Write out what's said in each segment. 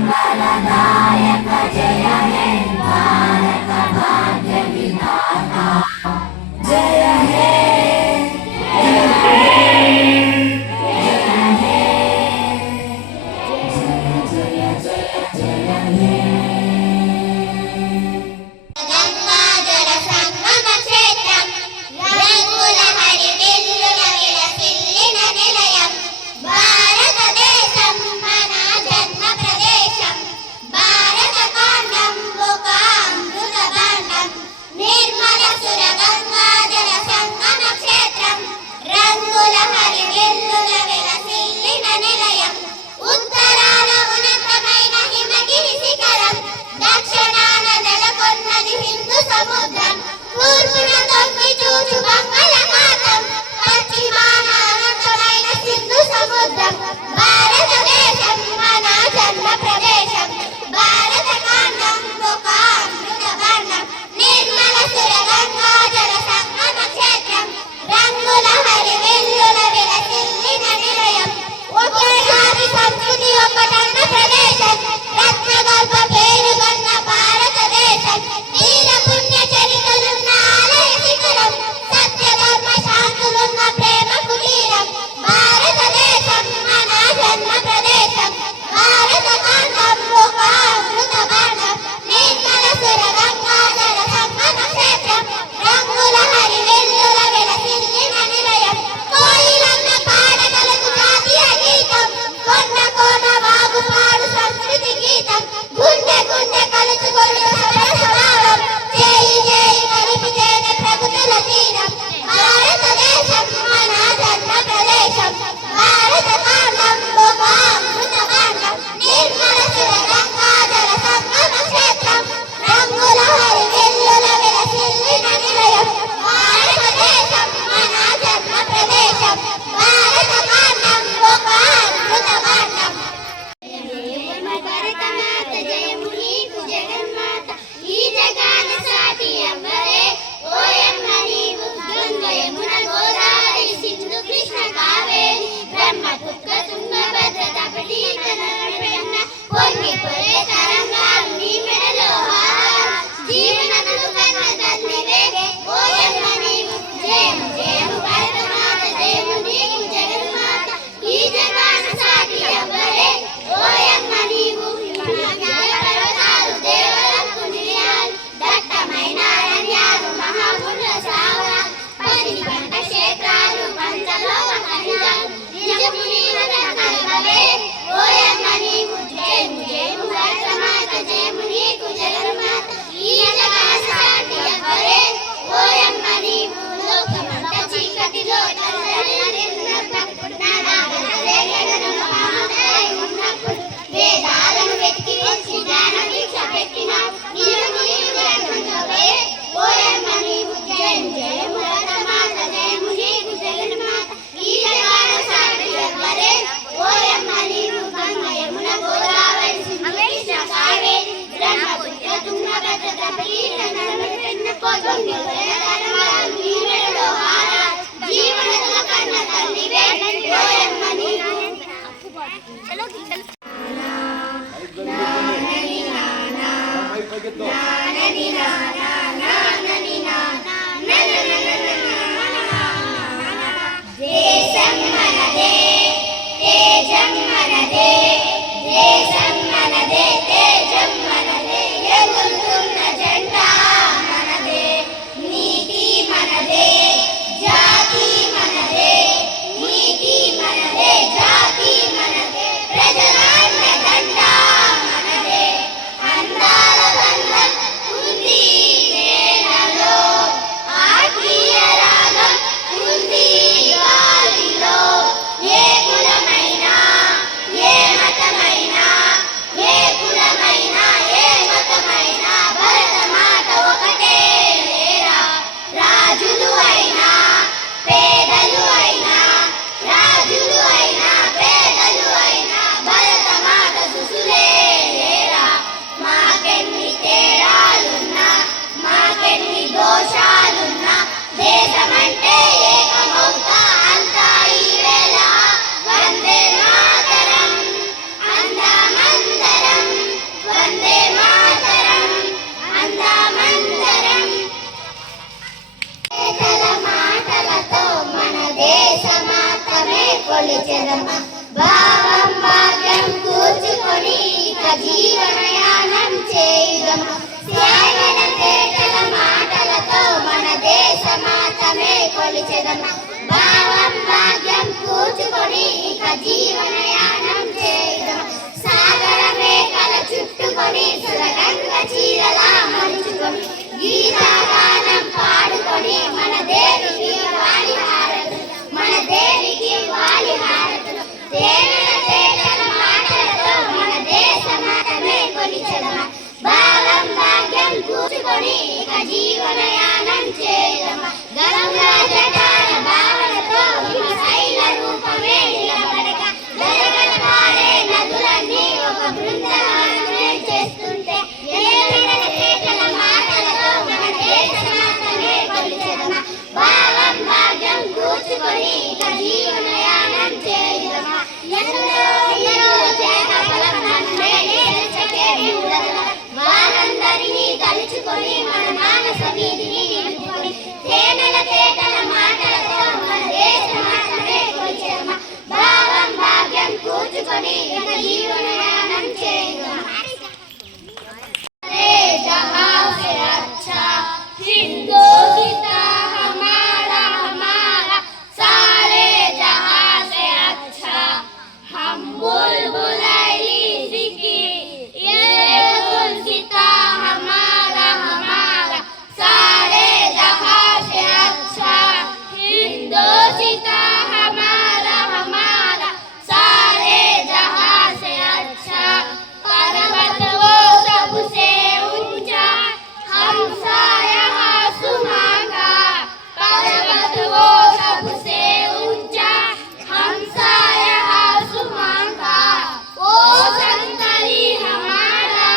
मंगलदायक जय हे भारत भाग्य विधाता जय हे जय हे जय जय जय जय हे కొలిచెదమ భావం భాగ్యం కూర్చుకొని ఇక జీవనయానం చేయుదమ శ్యామల తేటల మాటలతో మన దేశ మాతమే కొలిచెదమ భావం భాగ్యం కూర్చుకొని ఇక జీవనయానం చేయుదమ సాగర మేకల చుట్టుకొని సురగంగ చీరలా మలుచుకొని గీతాగానం పాడుకొని మన దేవికి వాలి హారతులు మన దేవికి వాలి హారతులు తేనెల తేటల మాటలతో మన దేశ మాతమే కొలిచెదమ భావం భాగ్యం కూర్చుకొని ఇక జీవనయానం చేయుదమ గంగా జటాల భావనతో శైల రూపమే నిలబడక గలగల పాడే నదులన్నీ ఒక బృందావనమే చేస్తుంటే తేనెల తేటల మాటలతో మన దేశ మాతమే కొలిచెదమ భావం భాగ్యం కూర్చుకొని ఇక జీవనయానం చేయుదమ వారందరినీ తలుచుకొని మన మానస వీధిని నిలుపుకొని తేనెల తేటల మాటలతో మన దేశ మాతమే కొలిచెదమ భావం భాగ్యం కూర్చుకొని ఇక జీవనయానం చేయుదమ जहाँ से अच्छा हिंदुस्तां हमारा हमारा सारे जहाँ से अच्छा हम बुलबुल की ये गुलसितां हमारा हमारा सारे जहाँ से अच्छा हिंदुस्तां हमारा हमारा सारे जहाँ से अच्छा पर्वत वो सबसे ऊंचा हमसा यहाँ सुहागा पर्वत वो सबसे ऊंचा हमसा यहाँ सुहागा ओ संतरी हमारा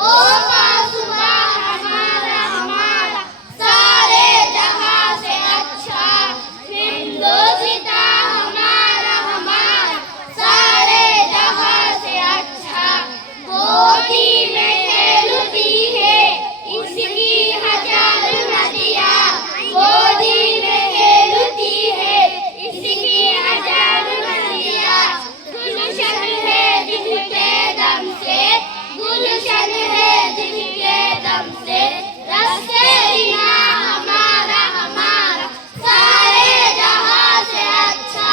ओ कासुबा हमारा हमारा सारे जहाँ से अच्छा हिंदुस्तां हमारा हमारा सारे जहाँ से अच्छा गोदी में खेलती है इसकी हजार नदियाँ गोदी में खेलती है इसकी हजार नदियाँ गुलशन है दिल के दम से गुलशन है दिल के दम से रस्ते यहाँ हमारा हमारा सारे जहाँ से अच्छा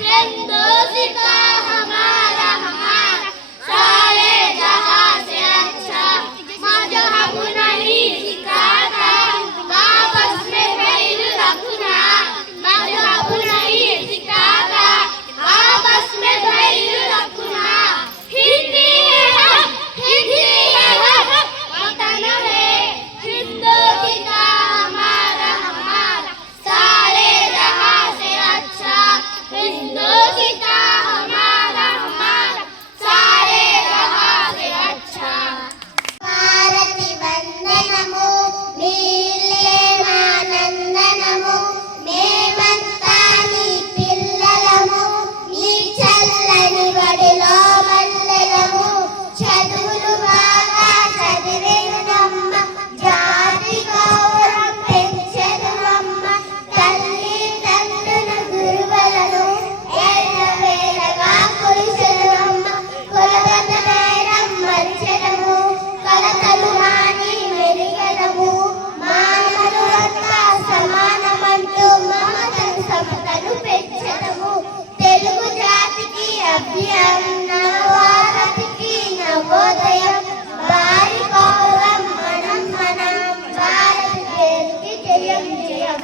हिंदुस्तां हमारा हमारा सारे जहाँ से अच्छा मजहब नहीं सिखाता आपस में बैर रखना मजहब नहीं सिखाता आपस में बैर रखना हिंदी है वतन है हिंदुस्तां हमारा हमारा सारे जहाँ से अच्छा हिंदुस्तां हमारा हमारा सारे जहाँ से अच्छा భారతి వందనము నీలే ఆనందనము మేమంతా నీ పిల్లలము నీ చల్లని వడిలో మల్లెలము చదువులు బాగా చదివేదమ్మ జాతి గౌరవం పెంచెదమమ్మ తల్లి తండ్రుల గురువులను ఏళ్ళవేళగా కొలిచెదమమ్మ కొలగత నేరం మరిచెదము కలతలు మాని మెరిగెదము మానవులంతా సమానమంటూ మమతలు సమతలు పెంచెదము తెలుగు జాతికి అభ్యుదయం నవభారతికి నవోదయం వారి గౌరవం మనం భారత దేశకి జయం జయం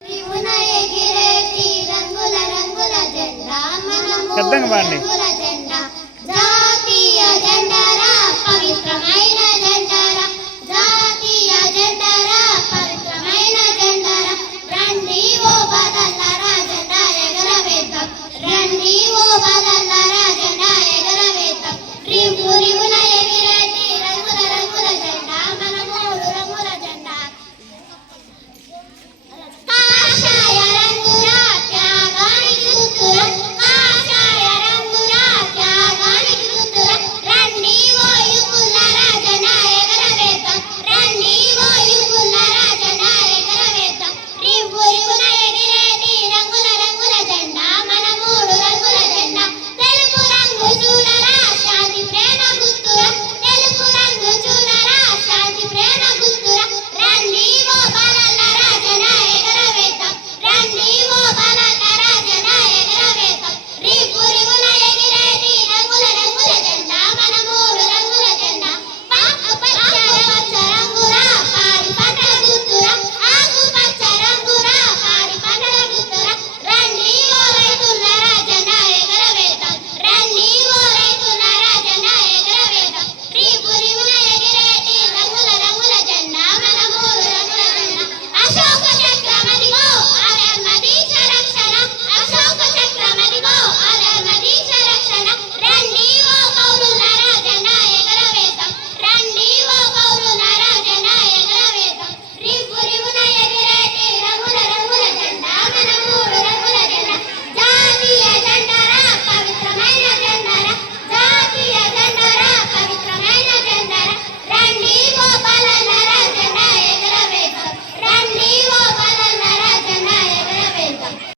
త్రిభువన ఎగిరేటి రంగుల రంగుల జెండా మనము రంగుల